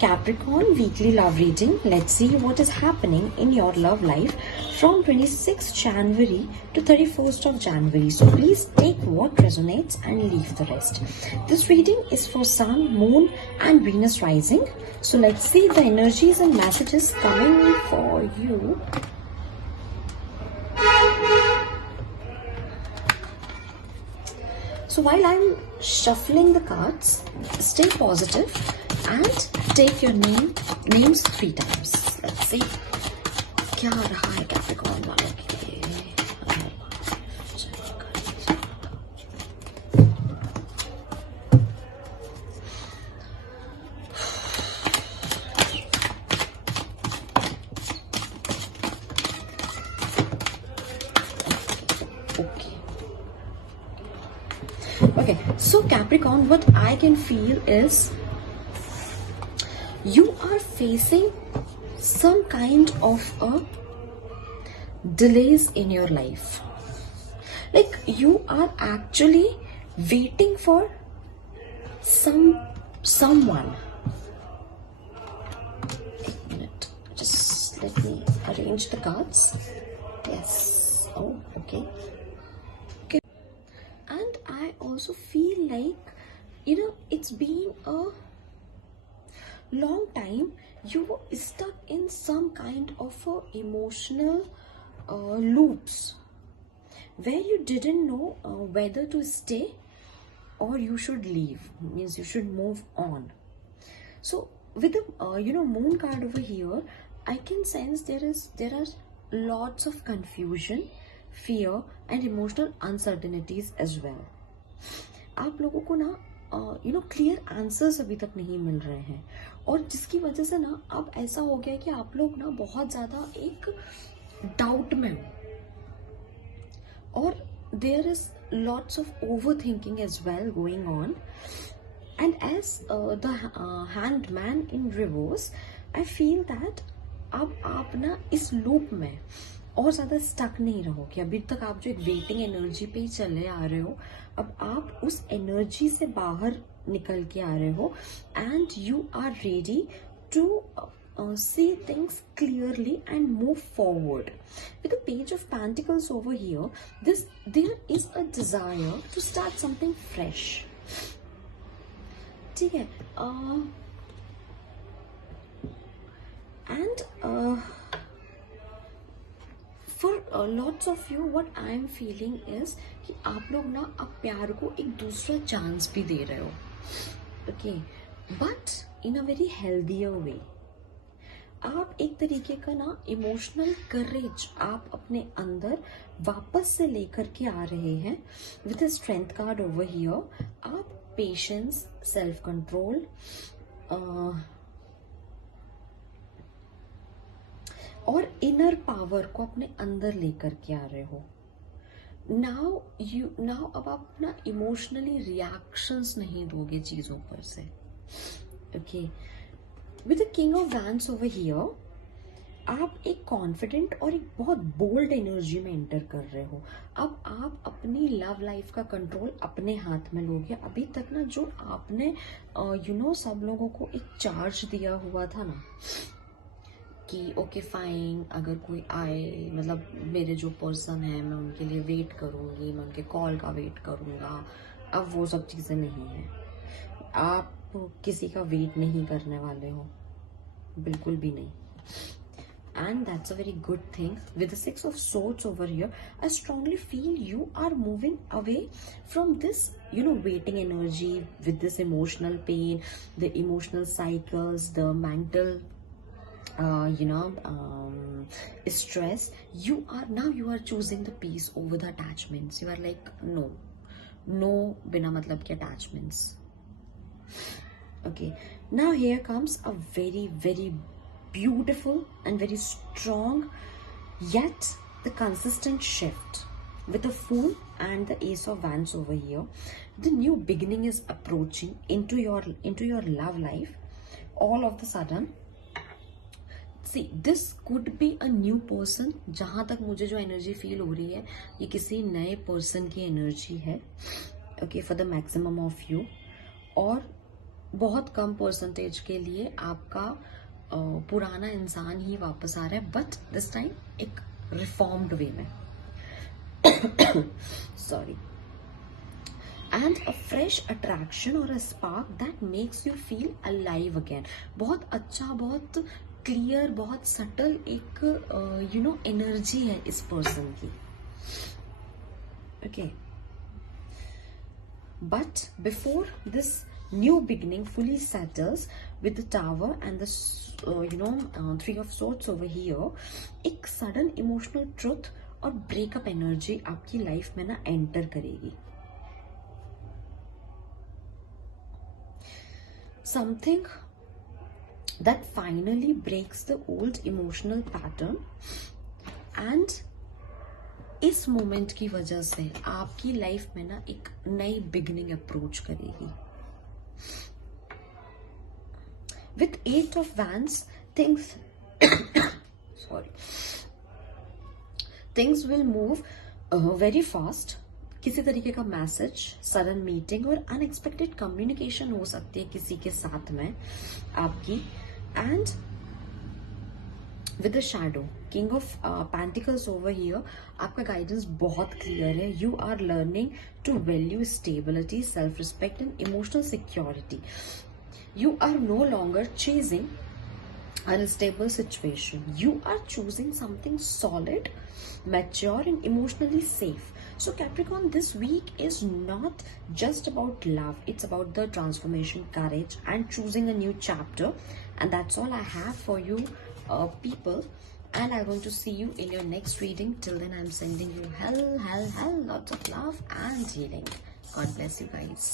Capricorn weekly love reading. Let's see what is happening in your love life from 26th January to 31st of January. So please take what resonates and leave the rest. This reading is for Sun, Moon and Venus rising. So let's see the energies and messages coming for you. So while I'm shuffling the cards, stay positive and take your names 3 times. Let's see क्या रहा है Capricorn वालों के लिए. Okay, so Capricorn, what I can feel is you are facing some kind of a delays in your life. Like you are actually waiting for someone. A minute, just let me arrange the cards. Yes. Oh, okay. And I also feel like, it's been a long time you were stuck in some kind of emotional loops where you didn't know whether to stay or you should leave, means you should move on. So with the moon card over here, I can sense there are lots of confusion, fear and emotional uncertainties as well. आप लोगों को ना clear answers अभी तक नहीं मिल रहे हैं और जिसकी वजह से ना अब ऐसा हो गया कि आप लोग ना बहुत ज्यादा एक डाउट में हो और there is lots of over thinking as well going on and as the hangman in reverse I feel that अब आप ना इस लूप में और ज्यादा स्टक नहीं रहोगे. अभी तक आप जो एक वेटिंग एनर्जी पे ही चले आ रहे हो, अब आप उस एनर्जी से बाहर निकल के आ रहे हो and you are ready to see things clearly and move forward. With the Page of Pentacles over here, there is a desire to start something fresh. ठीक है, and for lots of you, what I am feeling is कि आप लोग ना अब प्यार को एक दूसरा चांस भी दे रहे हो. Okay, but in a very healthier way. आप एक तरीके का ना इमोशनल करेज आप अपने अंदर वापस से लेकर के आ रहे हैं. With strength card over here, आप पेशेंस, सेल्फ कंट्रोल और इनर पावर को अपने अंदर लेकर के आ रहे हो. नाउ अब आप ना इमोशनली रिएक्शंस नहीं दोगे चीजों पर से. Okay, with the king of wands over here, आप एक कॉन्फिडेंट और एक बहुत बोल्ड एनर्जी में एंटर कर रहे हो. अब आप अपनी लव लाइफ का कंट्रोल अपने हाथ में लोगे. अभी तक ना जो आपने सब लोगों को एक चार्ज दिया हुआ था ना कि ओके फाइन, अगर कोई आए, मतलब मेरे जो पर्सन है मैं उनके लिए वेट करूंगी, मैं उनके कॉल का वेट करूंगा. अब वो सब चीजें नहीं है. आप किसी का वेट नहीं करने वाले हो, बिल्कुल भी नहीं. And that's a very good thing. With the Six of Swords over here, I strongly feel you are moving away from this, waiting energy with this emotional pain, the emotional cycles, the mental, stress. You are choosing the peace over the attachments. You are like, no, बिना मतलब के attachments. Okay, now here comes a very, very beautiful and very strong yet the consistent shift with the Fool and the Ace of Wands over here. The new beginning is approaching into your love life. All of the sudden, see, this could be a new person. जहां तक मुझे जो energy feel हो रही है, ये किसी नए पर्सन की एनर्जी है. Okay, for the maximum of you. और बहुत कम परसेंटेज के लिए आपका पुराना इंसान ही वापस आ रहा है, बट दिस टाइम एक रिफॉर्म्ड वे में. Sorry. And a fresh attraction or a spark that makes you feel alive again. बहुत अच्छा, बहुत क्लियर, बहुत सटल एक एनर्जी है इस पर्सन की. Okay. But before this new beginning fully settles with the tower and the three of swords over here, एक sudden emotional truth और ब्रेकअप एनर्जी आपकी लाइफ में ना एंटर करेगी. Something that finally breaks the old emotional pattern, and इस moment की वजह से आपकी लाइफ में ना एक नई बिगनिंग अप्रोच करेगी. With 8 of Wands, things will move very fast. किसी तरीके का मैसेज, सडन मीटिंग और अनएक्सपेक्टेड कम्युनिकेशन हो सकती है किसी के साथ में आपकी. And with the shadow, king of pentacles over here, आपका गाइडेंस बहुत क्लियर है. You are learning to value stability, self respect and emotional security. You are no longer chasing unstable situation. You are choosing something solid, mature and emotionally safe. So Capricorn, this week is not just about love. It's about the transformation, courage and choosing a new chapter. And that's all I have for you people. And I'm going to see you in your next reading. Till then, I'm sending you hell, lots of love and healing. God bless you guys.